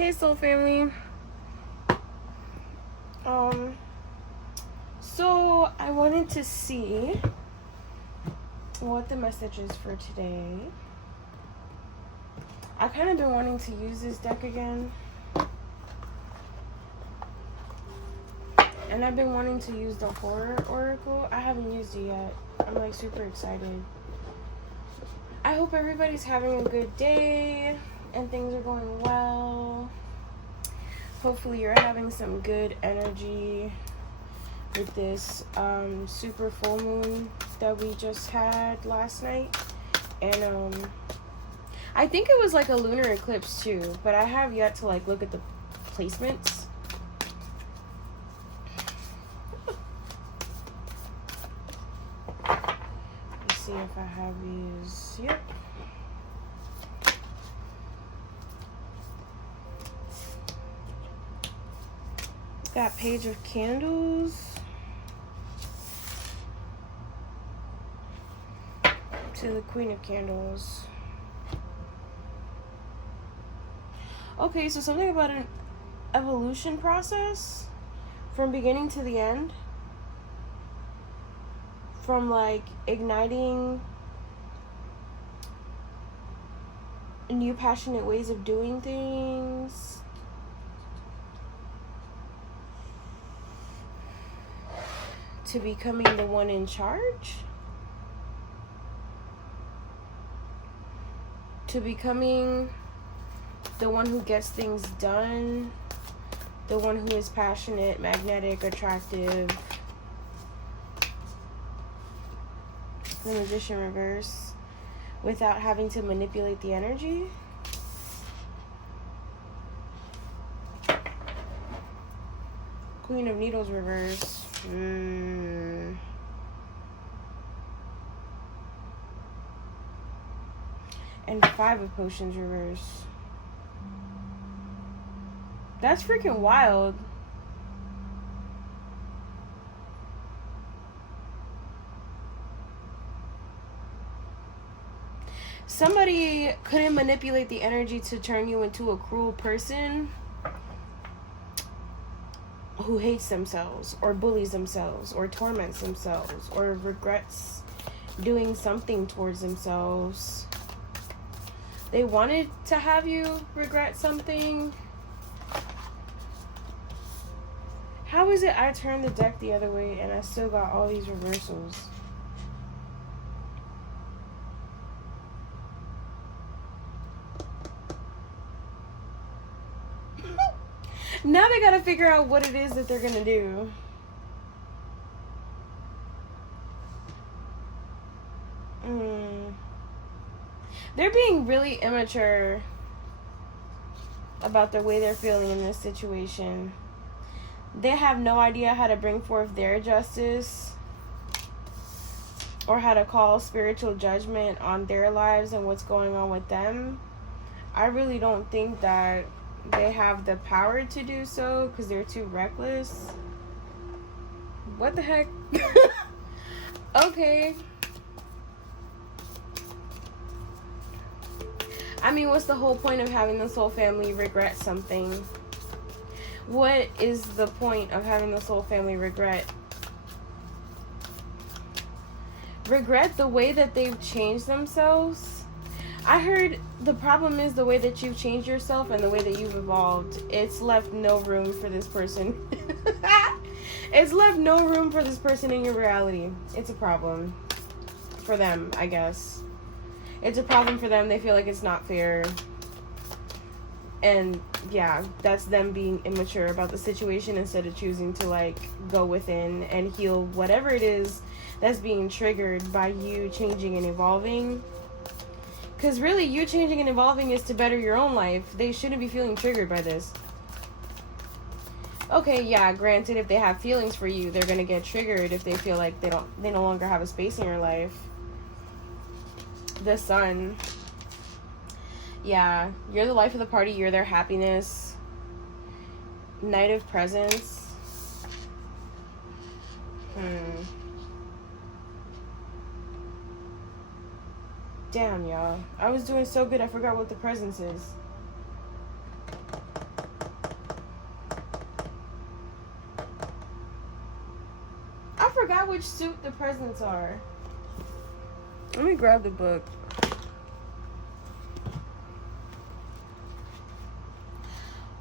Hey, Soul Family. So I wanted to see what the message is for today. I kind of been wanting to use this deck again. And I've been wanting to use the Horror Oracle. I haven't used it yet. I'm like super excited. I hope everybody's having a good day and things are going well. Hopefully you're having some good energy with this super full moon that we just had last night. And I think it was like a lunar eclipse too, but I have yet to like look at the placements. Let's see if I have these. Yep. Got Page of Candles to the Queen of Candles. Okay, so something about an evolution process from beginning to the end, from like igniting new passionate ways of doing things, to becoming the one in charge, to becoming the one who gets things done, the one who is passionate, magnetic, attractive. The Magician reverse, without having to manipulate the energy. Queen of Needles reverse. And Five of Potions reverse. That's freaking wild. Somebody couldn't manipulate the energy to turn you into a cruel person who hates themselves or bullies themselves or torments themselves or regrets doing something towards themselves. They wanted to have you regret something. How is it I turned the deck the other way and I still got all these reversals? Now they gotta figure out what it is that they're gonna do. They're being really immature about the way they're feeling in this situation. They have no idea how to bring forth their justice or how to call spiritual judgment on their lives and what's going on with them. I really don't think that they have the power to do so because they're too reckless. What the heck? Okay. I mean, what's the whole point of having the soul family regret something? What is the point of having the soul family regret? Regret the way that they've changed themselves? I heard the problem is the way that you've changed yourself and the way that you've evolved. It's left no room for this person. It's left no room for this person in your reality. It's a problem for them, I guess. It's a problem for them. They feel like it's not fair. And yeah, that's them being immature about the situation instead of choosing to like go within and heal whatever it is that's being triggered by you changing and evolving. Because really, you changing and evolving is to better your own life. They shouldn't be feeling triggered by this. Okay, yeah, granted, if they have feelings for you, they're gonna get triggered if they feel like they no longer have a space in your life. The Sun. Yeah, you're the life of the party. You're their happiness. Knight of Presents. Damn, y'all. I was doing so good, I forgot what the presence is. which suit the presents are. Let me grab the book.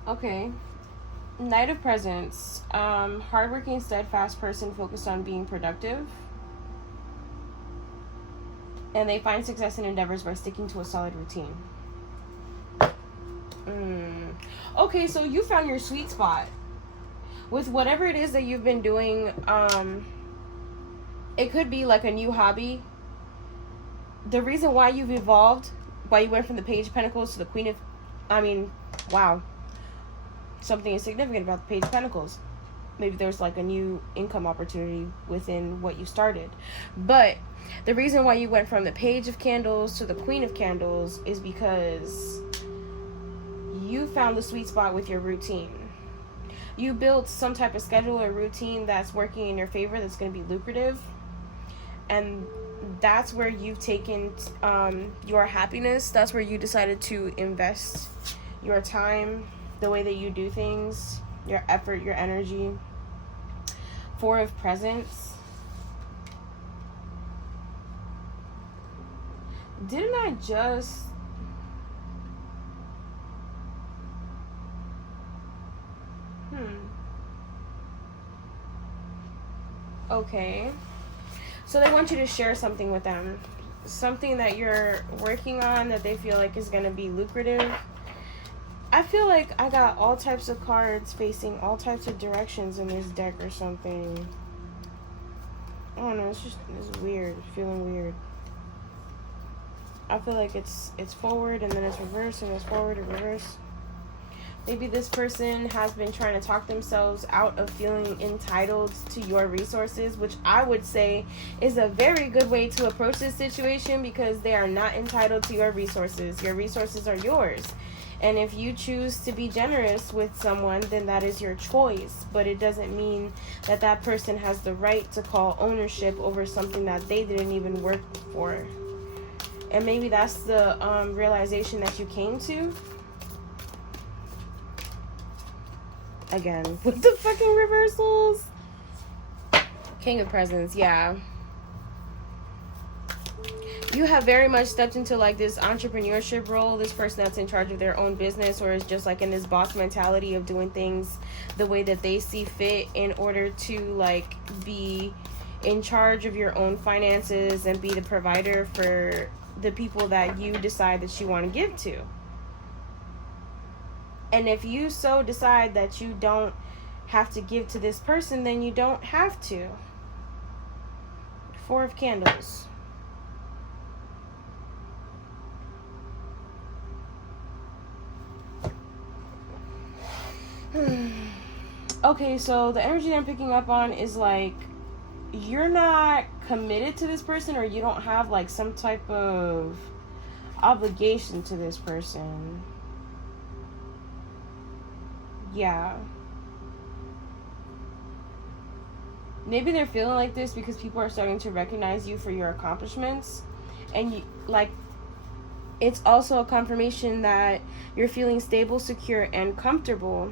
Okay. Knight of Presents. Hardworking, steadfast person focused on being productive. And they find success in endeavors by sticking to a solid routine. Okay, so you found your sweet spot. With whatever it is that you've been doing, it could be like a new hobby. The reason why you've evolved, why you went from the Page of Pentacles to the Queen of... wow. Something is significant about the Page of Pentacles. Maybe there's like a new income opportunity within what you started. But the reason why you went from the Page of Candles to the Queen of Candles is because you found the sweet spot with your routine. You built some type of schedule or routine that's working in your favor, that's going to be lucrative. And that's where you've taken your happiness. That's where you decided to invest your time, the way that you do things, your effort, your energy. Four of Presents. Didn't I just... Okay. So they want you to share something with them. Something that you're working on that they feel like is going to be lucrative. I feel like I got all types of cards facing all types of directions in this deck or something. I don't know, it's weird. It's feeling weird. I feel like it's forward and then it's reverse and it's forward and reverse. Maybe this person has been trying to talk themselves out of feeling entitled to your resources, which I would say is a very good way to approach this situation, because they are not entitled to your resources. Your resources are yours. And if you choose to be generous with someone, then that is your choice. But it doesn't mean that that person has the right to call ownership over something that they didn't even work for. And maybe that's the realization that you came to. Again, with the fucking reversals. King of Presents, yeah. You have very much stepped into like this entrepreneurship role. This person that's in charge of their own business, or is just like in this boss mentality of doing things the way that they see fit in order to like be in charge of your own finances and be the provider for the people that you decide that you want to give to. And if you so decide that you don't have to give to this person, then you don't have to. Four of Candles. Okay, so the energy that I'm picking up on is like you're not committed to this person, or you don't have like some type of obligation to this person. Yeah. Maybe they're feeling like this because people are starting to recognize you for your accomplishments. And you, like, it's also a confirmation that you're feeling stable, secure, and comfortable.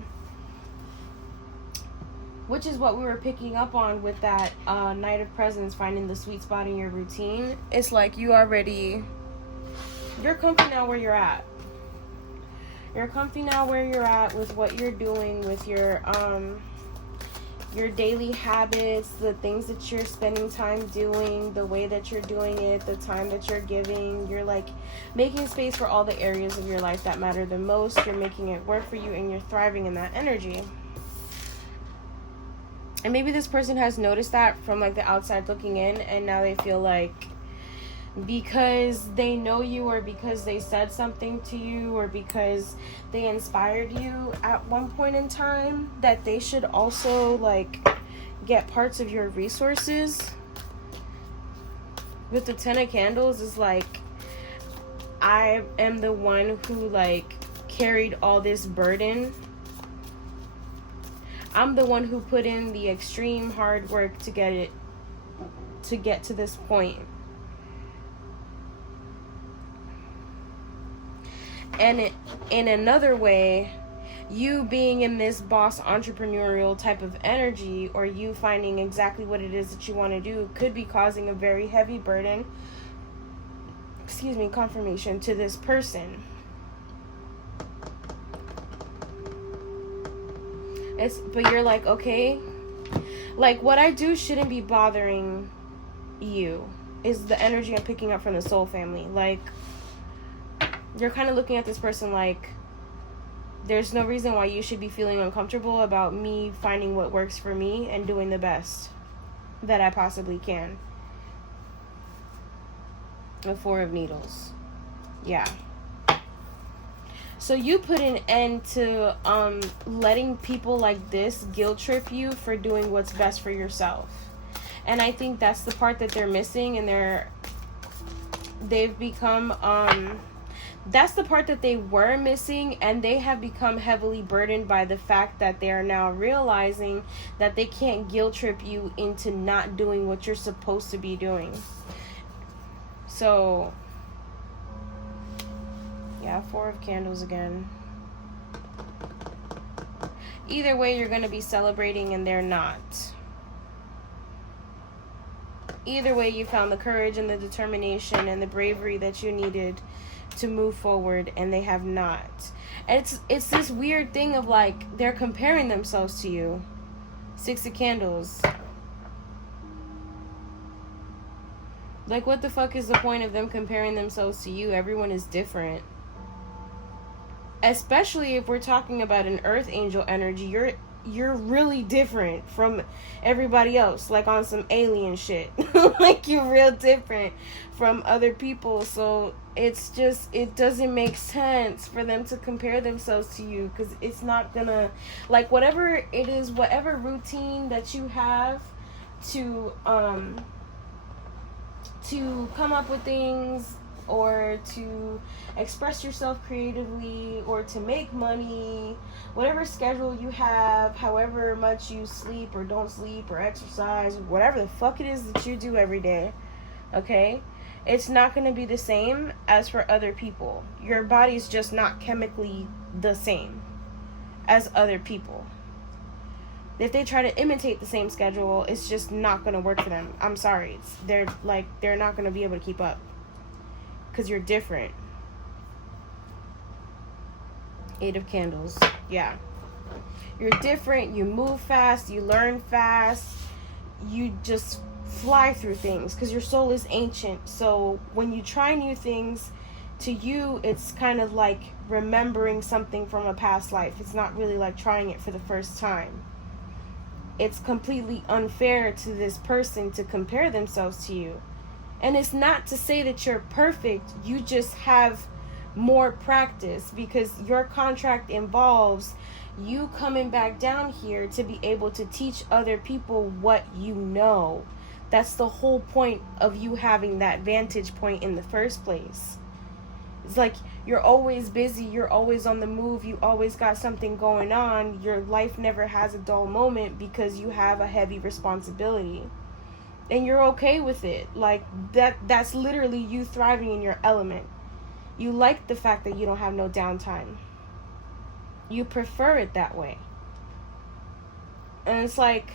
Which is what we were picking up on with that Knight of Presents, finding the sweet spot in your routine. It's like you're comfy now where you're at. You're comfy now where you're at with what you're doing, with your daily habits, the things that you're spending time doing, the way that you're doing it, the time that you're giving. You're like making space for all the areas of your life that matter the most. You're making it work for you, and you're thriving in that energy. And maybe this person has noticed that from like the outside looking in, and now they feel like because they know you, or because they said something to you, or because they inspired you at one point in time, that they should also like get parts of your resources. With the Ten of Candles is like, I am the one who like carried all this burden. I'm the one who put in the extreme hard work to get to this point. And in another way, you being in this boss entrepreneurial type of energy, or you finding exactly what it is that you want to do, could be causing a very heavy burden, confirmation to this person. But you're like, okay, like, what I do shouldn't be bothering you, is the energy I'm picking up from the soul family. Like, you're kind of looking at this person like, there's no reason why you should be feeling uncomfortable about me finding what works for me and doing the best that I possibly can. The Four of Needles. Yeah. So you put an end to letting people like this guilt trip you for doing what's best for yourself. And I think that's the part that they're missing, and they've become that's the part that they were missing, and they have become heavily burdened by the fact that they are now realizing that they can't guilt trip you into not doing what you're supposed to be doing. So yeah, Four of Candles again. Either way, you're going to be celebrating and they're not. Either way, you found the courage and the determination and the bravery that you needed to move forward, and they have not. And it's this weird thing of like, they're comparing themselves to you. Six of Candles. Like, what the fuck is the point of them comparing themselves to you? Everyone is different. Especially if we're talking about an earth angel energy, you're really different from everybody else, like on some alien shit. Like, you're real different from other people. So it's just, it doesn't make sense for them to compare themselves to you, because it's not gonna, like, whatever it is, whatever routine that you have to come up with things, or to express yourself creatively, or to make money, whatever schedule you have, however much you sleep or don't sleep or exercise, whatever the fuck it is that you do every day, okay? It's not going to be the same as for other people. Your body's just not chemically the same as other people. If they try to imitate the same schedule, it's just not going to work for them. I'm sorry. They're not going to be able to keep up. Because you're different. Eight of Candles. Yeah. You're different. You move fast. You learn fast. You just fly through things. Because your soul is ancient. So when you try new things, to you, it's kind of like remembering something from a past life. It's not really like trying it for the first time. It's completely unfair to this person to compare themselves to you. And it's not to say that you're perfect, you just have more practice, because your contract involves you coming back down here to be able to teach other people what you know. That's the whole point of you having that vantage point in the first place. It's like, you're always busy, you're always on the move, you always got something going on. Your life never has a dull moment because you have a heavy responsibility. And you're okay with it. Like, that's literally you thriving in your element. You like the fact that you don't have no downtime. You prefer it that way. And it's like,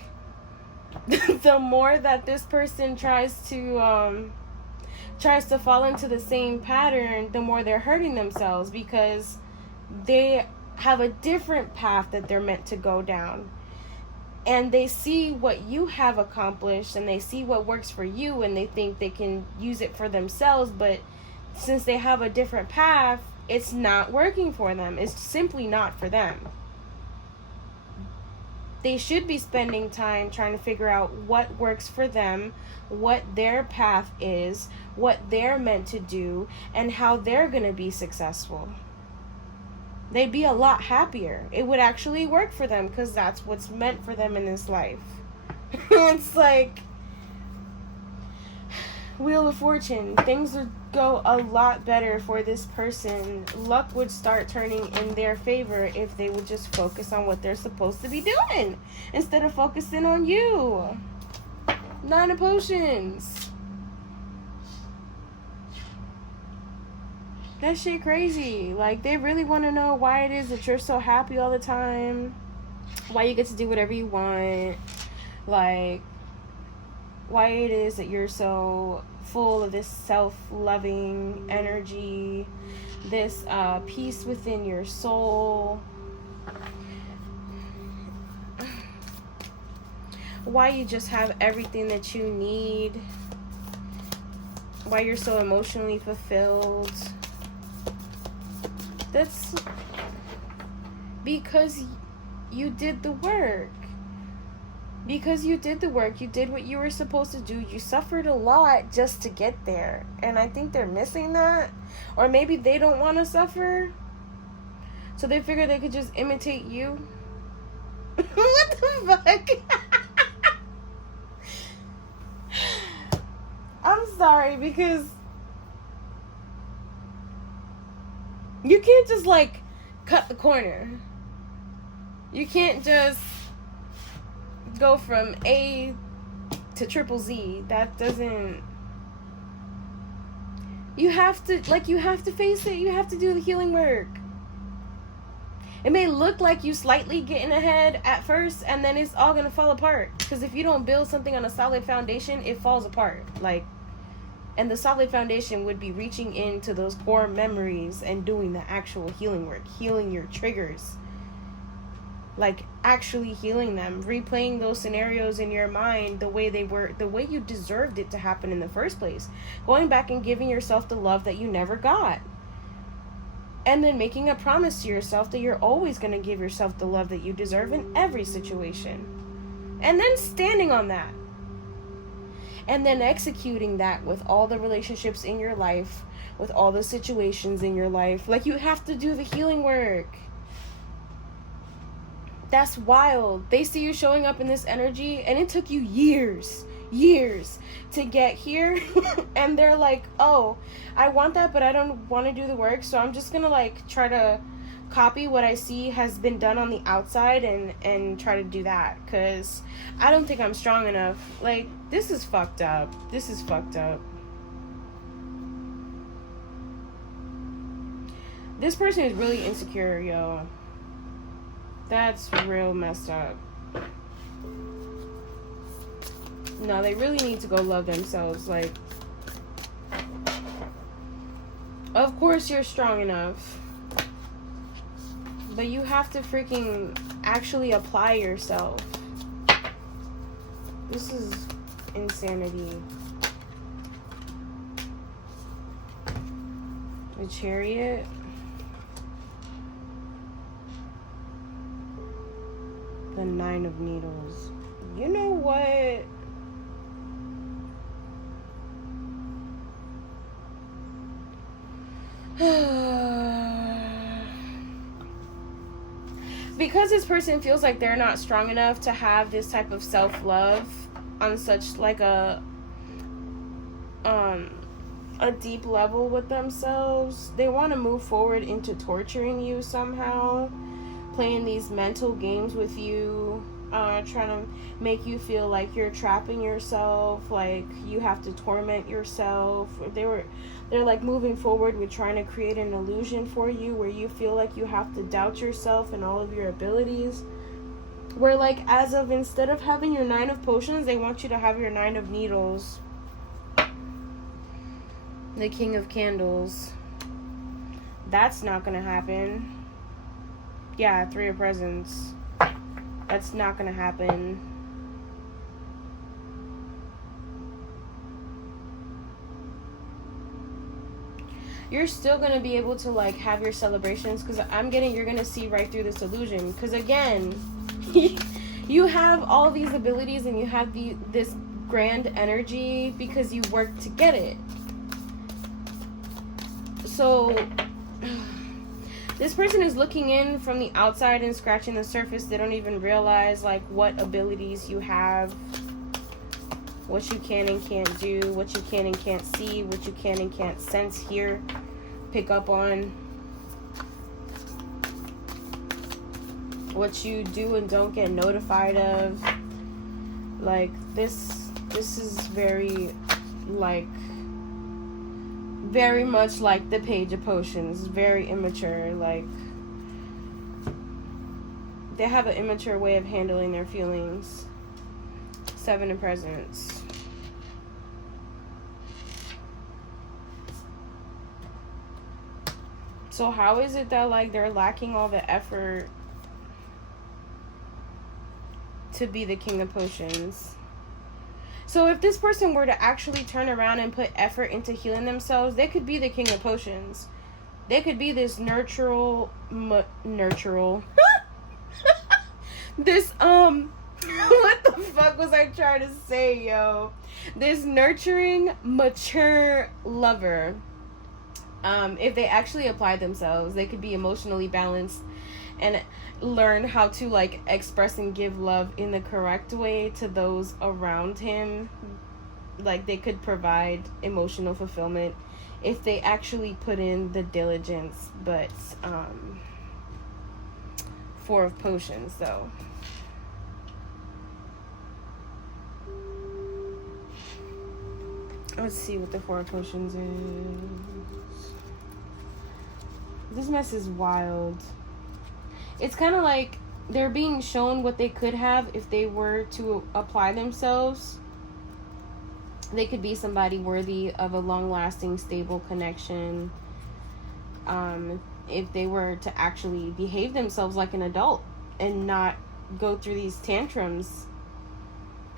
the more that this person tries to fall into the same pattern, the more they're hurting themselves, because they have a different path that they're meant to go down. And they see what you have accomplished, and they see what works for you, and they think they can use it for themselves. But since they have a different path, it's not working for them. It's simply not for them. They should be spending time trying to figure out what works for them, what their path is, what they're meant to do, and how they're going to be successful. They'd be a lot happier. It would actually work for them, because that's what's meant for them in this life. It's like Wheel of Fortune. Things would go a lot better for this person. Luck would start turning in their favor if they would just focus on what they're supposed to be doing, instead of focusing on you. Nine of Potions. That shit crazy. Like, they really want to know why it is that you're so happy all the time. Why you get to do whatever you want. Like, why it is that you're so full of this self-loving energy, this peace within your soul. Why you just have everything that you need. Why you're so emotionally fulfilled. That's because you did the work. Because you did the work. You did what you were supposed to do. You suffered a lot just to get there. And I think they're missing that. Or maybe they don't want to suffer. So they figure they could just imitate you. What the fuck? I'm sorry, because you can't just, like, cut the corner. You can't just go from A to triple Z. That doesn't... You have to face it. You have to do the healing work. It may look like you slightly getting ahead at first, and then it's all going to fall apart. Because if you don't build something on a solid foundation, it falls apart. Like, and the solid foundation would be reaching into those core memories and doing the actual healing work. Healing your triggers. Like, actually healing them. Replaying those scenarios in your mind the way they were, the way you deserved it to happen in the first place. Going back and giving yourself the love that you never got. And then making a promise to yourself that you're always going to give yourself the love that you deserve in every situation. And then standing on that. And then executing that with all the relationships in your life, with all the situations in your life. Like, you have to do the healing work. That's wild. They see you showing up in this energy, and it took you years to get here. And they're like, oh, I want that, but I don't want to do the work, so I'm just gonna, like, try to copy what I see has been done on the outside and try to do that, because I don't think I'm strong enough. Like, this is fucked up. This is fucked up. This person is really insecure, yo. That's real messed up. No, they really need to go love themselves. Like, of course you're strong enough, but you have to freaking actually apply yourself. This is insanity. The Chariot. The Nine of Needles. You know what? Because this person feels like they're not strong enough to have this type of self-love on such like a deep level with themselves, they want to move forward into torturing you somehow, playing these mental games with you, trying to make you feel like you're trapping yourself, like you have to torment yourself. They're like moving forward with trying to create an illusion for you where you feel like you have to doubt yourself and all of your abilities. Where, like, as of, instead of having your 9 of Potions, they want you to have your 9 of Needles. The King of Candles. That's not gonna happen. Yeah, 3 of Presents. That's not gonna happen. You're still gonna be able to, like, have your celebrations, because you're gonna see right through this illusion. Because again, you have all these abilities and you have this grand energy because you worked to get it. So this person is looking in from the outside and scratching the surface. They don't even realize, like, what abilities you have, what you can and can't do, what you can and can't see, what you can and can't sense, hear, pick up on, what you do and don't get notified of. Like, this is very, like, very much like the Page of Potions. Very immature. Like, they have an immature way of handling their feelings. Seven of Presents. So how is it that, like, they're lacking all the effort to be the King of Potions? So if this person were to actually turn around and put effort into healing themselves, they could be the King of Potions. They could be this nurtural this what the fuck was I trying to say, yo? This nurturing, mature lover. If they actually apply themselves, they could be emotionally balanced and learn how to, like, express and give love in the correct way to those around him. Like, they could provide emotional fulfillment if they actually put in the diligence. But Four of Potions, though. Let's see what the Four of Potions is. This mess is wild. It's kind of like they're being shown what they could have if they were to apply themselves. They could be somebody worthy of a long-lasting, stable connection. If they were to actually behave themselves like an adult and not go through these tantrums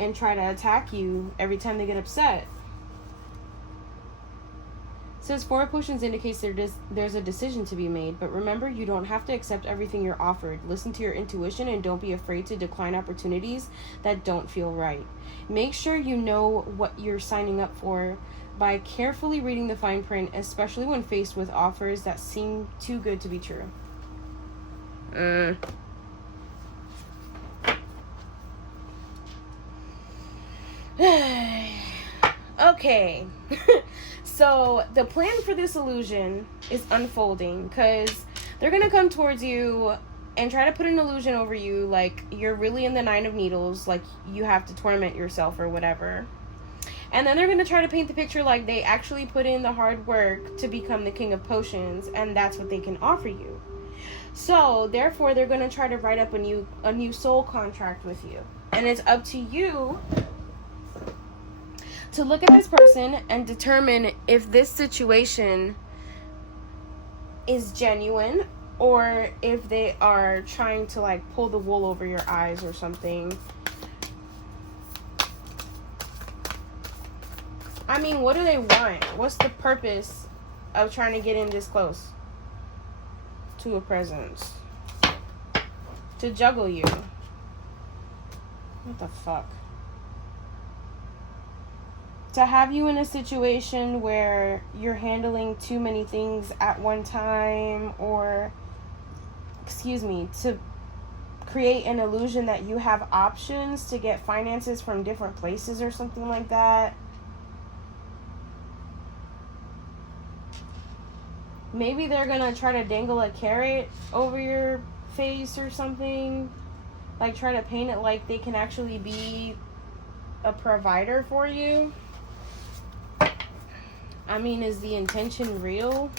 and try to attack you every time they get upset. Says Four of Potions indicates there's a decision to be made, but remember, you don't have to accept everything you're offered. Listen to your intuition and don't be afraid to decline opportunities that don't feel right. Make sure you know what you're signing up for by carefully reading the fine print, especially when faced with offers that seem too good to be true. Okay. So the plan for this illusion is unfolding because they're going to come towards you and try to put an illusion over you like you're really in the Nine of Needles, like you have to torment yourself or whatever. And then they're going to try to paint the picture like they actually put in the hard work to become the King of Potions, and that's what they can offer you. So therefore, they're going to try to write up a new soul contract with you. And it's up to you to look at this person and determine if this situation is genuine or if they are trying to, like, pull the wool over your eyes or something. I mean, what do they want? What's the purpose of trying to get in this close? Two of Presents. To juggle you. What the fuck? To have you in a situation where you're handling too many things at one time, or, to create an illusion that you have options to get finances from different places or something like that. Maybe they're gonna try to dangle a carrot over your face or something. Like, try to paint it like they can actually be a provider for you. I mean, is the intention real?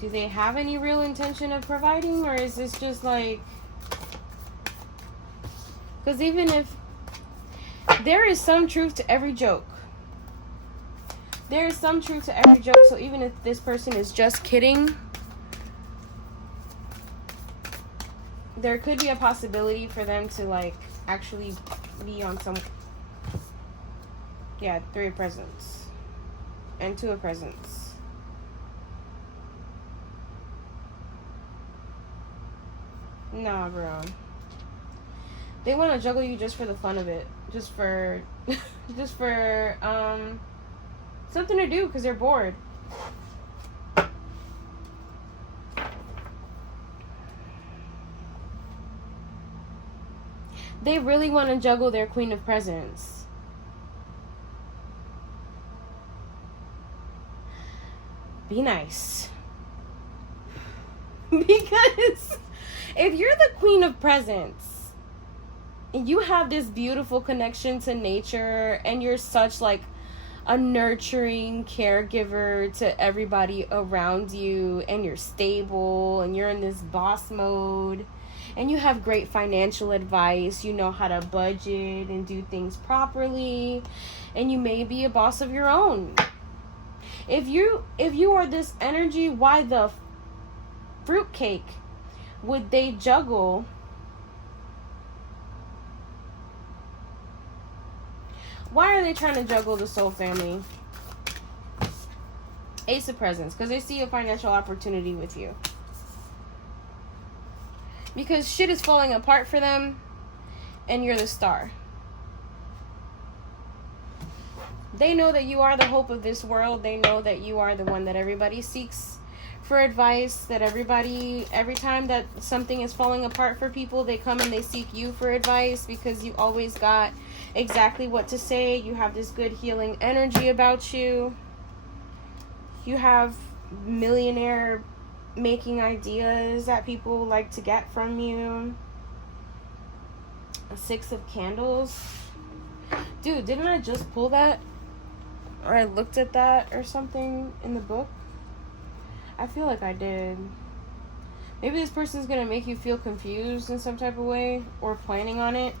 Do they have any real intention of providing? Or is this just like... Because even if... There is some truth to every joke. There is some truth to every joke. So even if this person is just kidding, there could be a possibility for them to, like, actually be on some... Yeah, Three of Presents. And Two of Presents. Nah, bro. They want to juggle you just for the fun of it. Just for... something to do because they're bored. They really want to juggle their Queen of Presents. Be nice. Because if you're the Queen of Presents you have this beautiful connection to nature, and you're such like a nurturing caregiver to everybody around you, and you're stable, and you're in this boss mode, and you have great financial advice. You know how to budget and do things properly, and you may be a boss of your own. If you are this energy, why the fruitcake would they juggle Why are they trying to juggle the soul family? Ace of Presents, because they see a financial opportunity with you. Because shit is falling apart for them, and you're the star. They know that you are the hope of this world. They know that you are the one that everybody seeks for advice. That every time that something is falling apart for people, they come and they seek you for advice, because you always got exactly what to say. You have this good healing energy about you. You have millionaire making ideas that people like to get from you. A 6 of Candles. Dude, didn't I just pull that? Or I looked at that or something in the book? I feel like I did. Maybe this person's gonna make you feel confused in some type of way, or planning on it.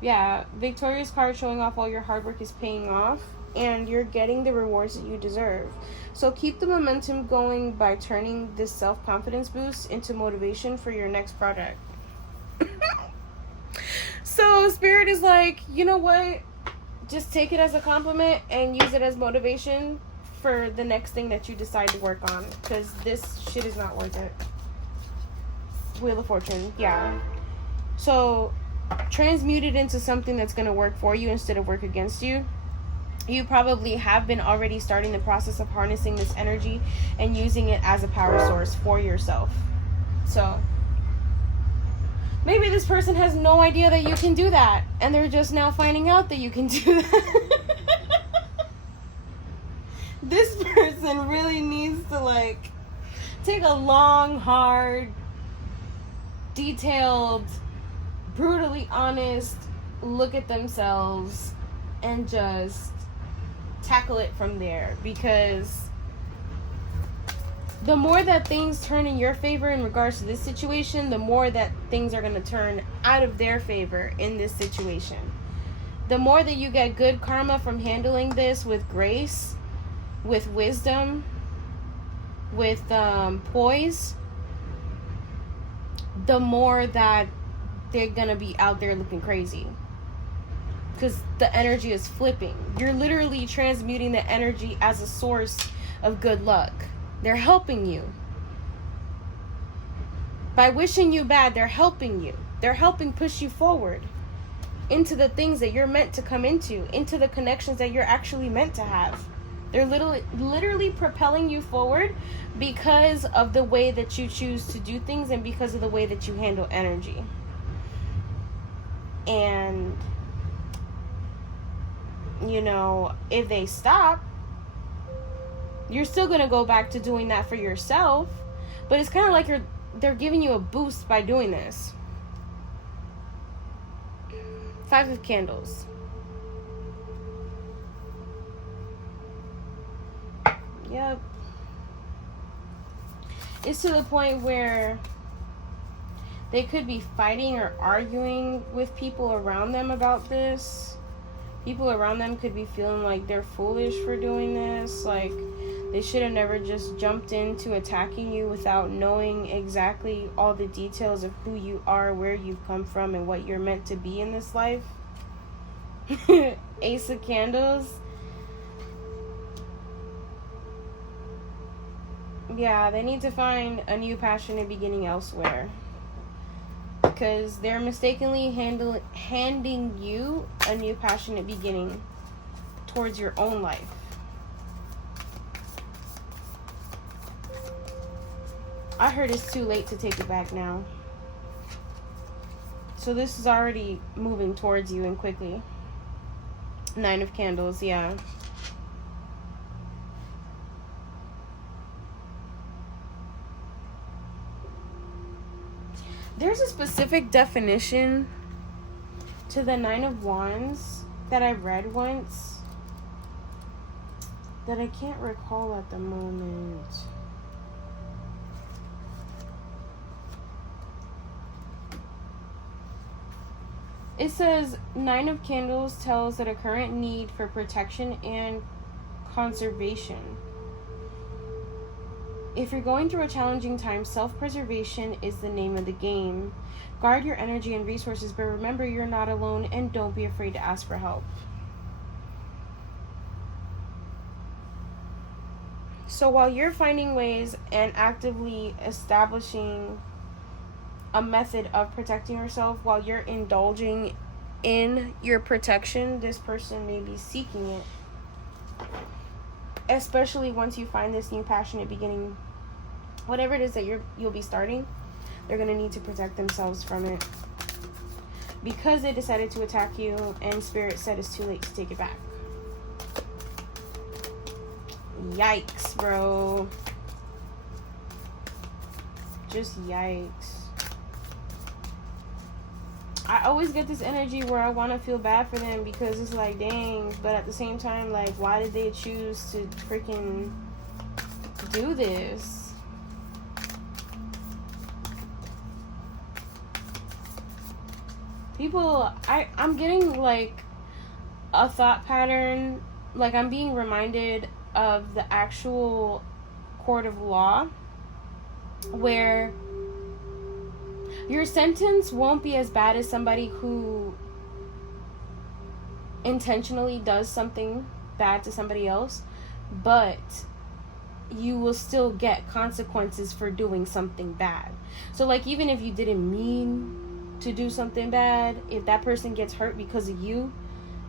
Yeah, Victorious card showing off all your hard work is paying off, and you're getting the rewards that you deserve. So keep the momentum going by turning this self-confidence boost into motivation for your next project. So Spirit is like, you know what? Just take it as a compliment and use it as motivation for the next thing that you decide to work on, because this shit is not worth it. Wheel of Fortune, yeah. So transmute it into something that's going to work for you instead of work against you. You probably have been already starting the process of harnessing this energy and using it as a power source for yourself. So maybe this person has no idea that you can do that, and they're just now finding out that you can do that. This person really needs to like take a long, hard, detailed, brutally honest look at themselves and just tackle it from there, because the more that things turn in your favor in regards to this situation, the more that things are going to turn out of their favor in this situation. The more that you get good karma from handling this with grace, with wisdom, with poise, the more that they're going to be out there looking crazy. Because the energy is flipping. You're literally transmuting the energy as a source of good luck. They're helping you. By wishing you bad, they're helping you. They're helping push you forward into the things that you're meant to come into the connections that you're actually meant to have. They're literally propelling you forward because of the way that you choose to do things and because of the way that you handle energy. And, you know, if they stop, you're still going to go back to doing that for yourself, but it's kind of like they're giving you a boost by doing this. 5 of Candles. Yep. It's to the point where they could be fighting or arguing with people around them about this. People around them could be feeling like they're foolish for doing this. Like, they should have never just jumped into attacking you without knowing exactly all the details of who you are, where you've come from, and what you're meant to be in this life. Ace of Candles. Yeah, they need to find a new passionate beginning elsewhere. Because they're mistakenly handing you a new passionate beginning towards your own life. I heard it's too late to take it back now. So this is already moving towards you and quickly. 9 of Candles, yeah. there's a specific definition to the Nine of Wands that I read once that I can't recall at the moment. It says, Nine of Candles tells that a current need for protection and conservation. If you're going through a challenging time, self-preservation is the name of the game. Guard your energy and resources, but remember you're not alone, and don't be afraid to ask for help. So while you're finding ways and actively establishing a method of protecting yourself, while you're indulging in your protection, this person may be seeking it. Especially once you find this new passionate beginning, whatever it is that you'll be starting, they're going to need to protect themselves from it. Because they decided to attack you, and Spirit said it's too late to take it back. Yikes, bro. Just yikes. I always get this energy where I want to feel bad for them because it's like, dang, but at the same time, like, why did they choose to freaking do this? People, I'm getting, like, a thought pattern, like, I'm being reminded of the actual court of law, where your sentence won't be as bad as somebody who intentionally does something bad to somebody else, but you will still get consequences for doing something bad. So, like, even if you didn't mean to do something bad, if that person gets hurt because of you,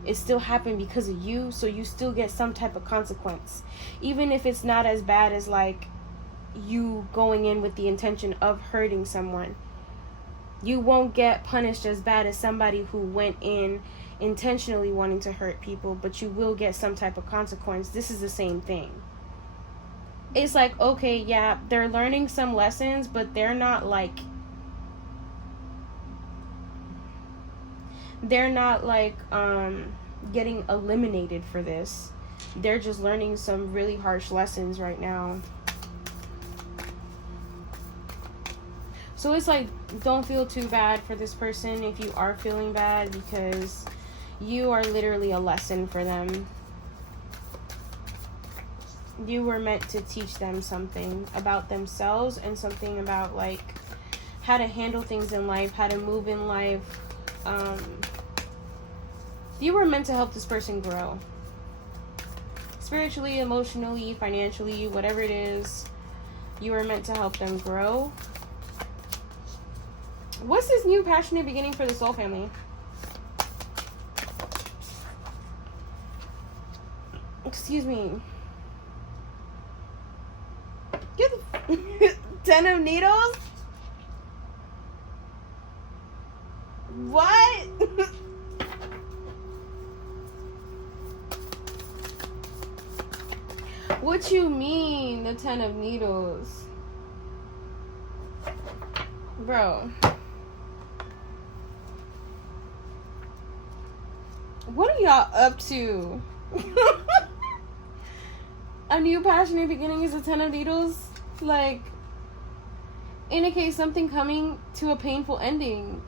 it still happened because of you, so you still get some type of consequence. Even if it's not as bad as, like, you going in with the intention of hurting someone. You won't get punished as bad as somebody who went in intentionally wanting to hurt people, but you will get some type of consequence. This is the same thing. It's like, okay, yeah, they're learning some lessons, but they're not like getting eliminated for this. They're just learning some really harsh lessons right now. So it's like, don't feel too bad for this person if you are feeling bad, because you are literally a lesson for them. You were meant to teach them something about themselves and something about, like, how to handle things in life, how to move in life. You were meant to help this person grow. Spiritually, emotionally, financially, whatever it is, you were meant to help them grow. What's this new passionate beginning for the soul family? Excuse me. Get the 10 of Needles? What? What you mean, the 10 of Needles? Bro. What are y'all up to? A new passionate beginning is a 10 of Needles? Like, indicates something coming to a painful ending.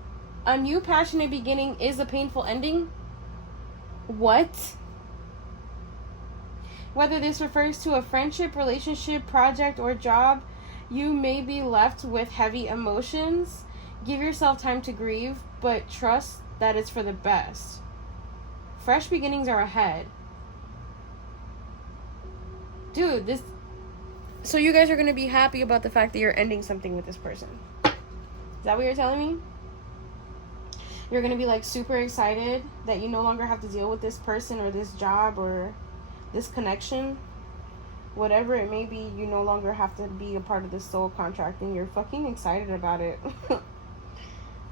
A new passionate beginning is a painful ending? What? Whether this refers to a friendship, relationship, project, or job, you may be left with heavy emotions. Give yourself time to grieve, but trust that it's for the best. Fresh beginnings are ahead. Dude, this... So you guys are going to be happy about the fact that you're ending something with this person. Is that what you're telling me? You're going to be, like, super excited that you no longer have to deal with this person or this job or this connection. Whatever it may be, you no longer have to be a part of this soul contract, and you're fucking excited about it.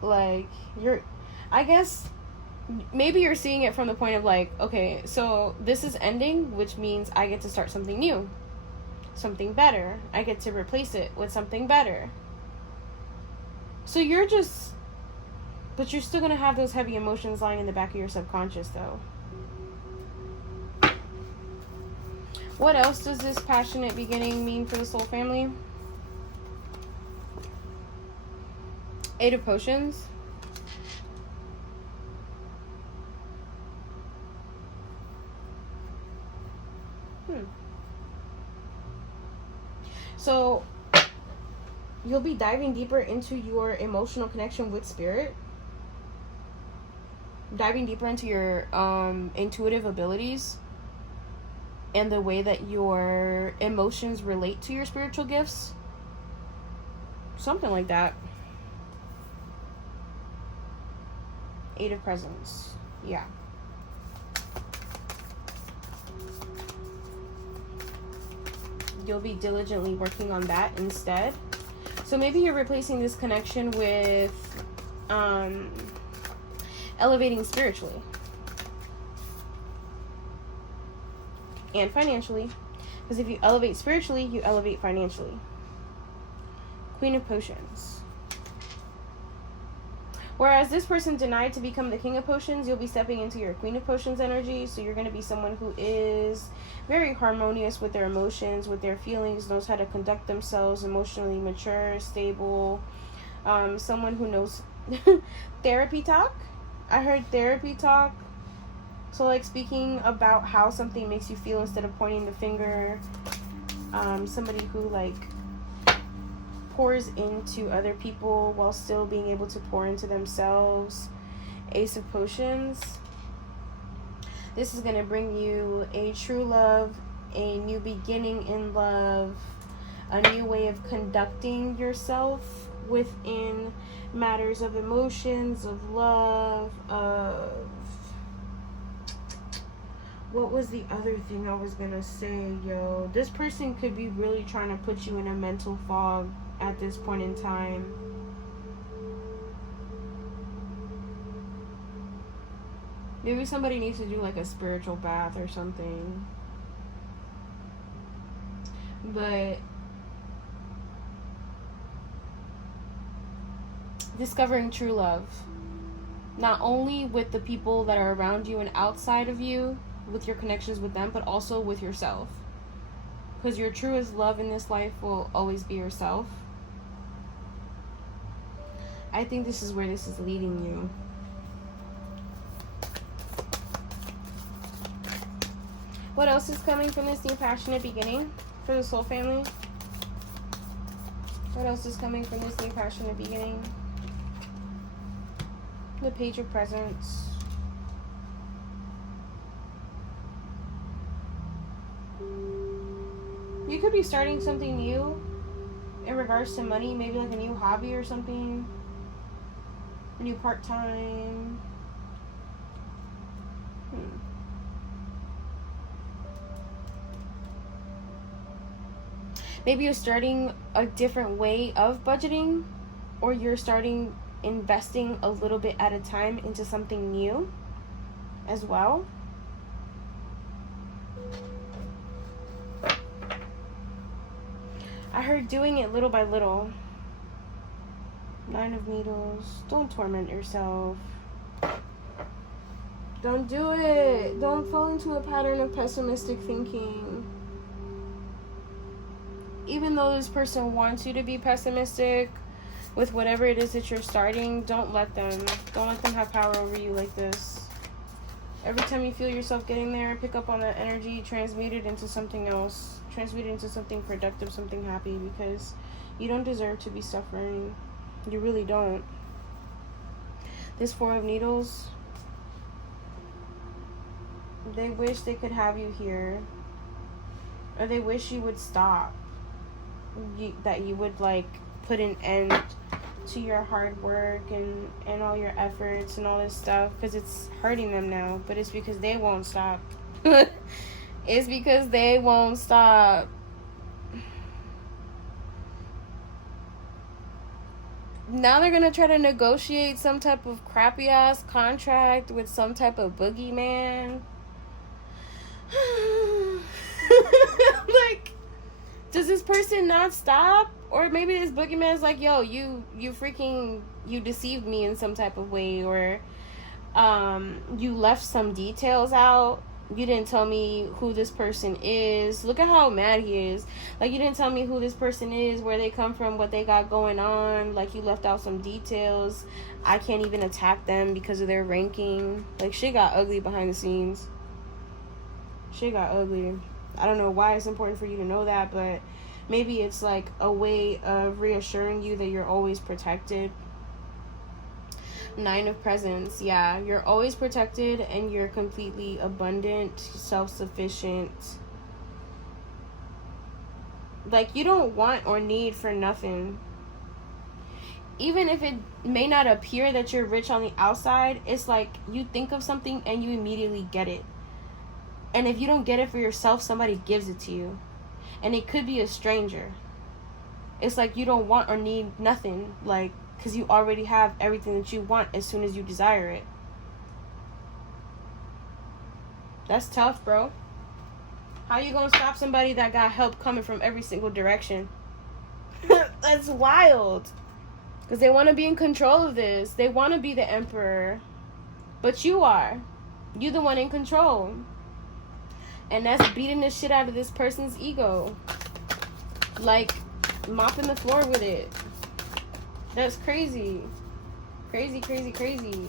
Like, I guess... Maybe you're seeing it from the point of, like, okay, so this is ending, which means I get to start something new. Something better. I get to replace it with something better. So but you're still going to have those heavy emotions lying in the back of your subconscious, though. What else does this passionate beginning mean for the soul family? 8 of Potions. So, you'll be diving deeper into your emotional connection with spirit. Diving deeper into your intuitive abilities. And the way that your emotions relate to your spiritual gifts. Something like that. 8 of Presents. Yeah. You'll be diligently working on that instead. So maybe you're replacing this connection with elevating spiritually and financially. Because if you elevate spiritually, you elevate financially. Queen of Potions. Whereas this person denied to become the King of Potions, you'll be stepping into your Queen of Potions energy. So you're going to be someone who is very harmonious with their emotions, with their feelings, knows how to conduct themselves, emotionally mature, stable. Someone who knows therapy talk. I heard therapy talk. So like speaking about how something makes you feel instead of pointing the finger. Somebody who like pours into other people while still being able to pour into themselves. Ace of Potions. This is going to bring you a true love, a new beginning in love, a new way of conducting yourself within matters of emotions, of love, of... What was the other thing I was going to say, yo? This person could be really trying to put you in a mental fog at this point in time. Maybe somebody needs to do like a spiritual bath or something. But discovering true love, not only with the people that are around you and outside of you, with your connections with them, but also with yourself. Because your truest love in this life will always be yourself. I think this is where this is leading you. What else is coming from this new passionate beginning for the soul family? What else is coming from this new passionate beginning? The Page of Presents. You could be starting something new in regards to money, maybe like a new hobby or something. A new part-time. Maybe you're starting a different way of budgeting, or you're starting investing a little bit at a time into something new as well. I heard doing it little by little. 9 of Needles. Don't torment yourself. Don't do it. Don't fall into a pattern of pessimistic thinking. Even though this person wants you to be pessimistic with whatever it is that you're starting, don't let them. Don't let them have power over you like this. Every time you feel yourself getting there, pick up on that energy, transmute it into something else. Transmute it into something productive, something happy, because you don't deserve to be suffering. You really don't. This 4 of Needles, they wish they could have you here. Or they wish you would stop. That you would like put an end to your hard work and all your efforts and all this stuff, because it's hurting them now. But it's because they won't stop. It's because they won't stop. Now they're gonna try to negotiate some type of crappy ass contract with some type of boogeyman. Like, does this person not stop? Or maybe this boogeyman's like, yo, you deceived me in some type of way, or you left some details out. You didn't tell me who this person is. Look at how mad he is. Like, you didn't tell me who this person is, where they come from, what they got going on. Like, you left out some details. I can't even attack them because of their ranking. Like, shit got ugly behind the scenes. Shit got ugly. I don't know why it's important for you to know that, but maybe it's like a way of reassuring you that you're always protected. 9 of Presents. Yeah, you're always protected and you're completely abundant, self-sufficient. Like, you don't want or need for nothing. Even if it may not appear that you're rich on the outside, it's like you think of something and you immediately get it. And if you don't get it for yourself, somebody gives it to you. And it could be a stranger. It's like you don't want or need nothing. Like, because you already have everything that you want as soon as you desire it. That's tough, bro. How you gonna stop somebody that got help coming from every single direction? That's wild. Because they want to be in control of this. They want to be the emperor. But you are. You the one in control. And that's beating the shit out of this person's ego. Like, mopping the floor with it. That's crazy. Crazy, crazy, crazy.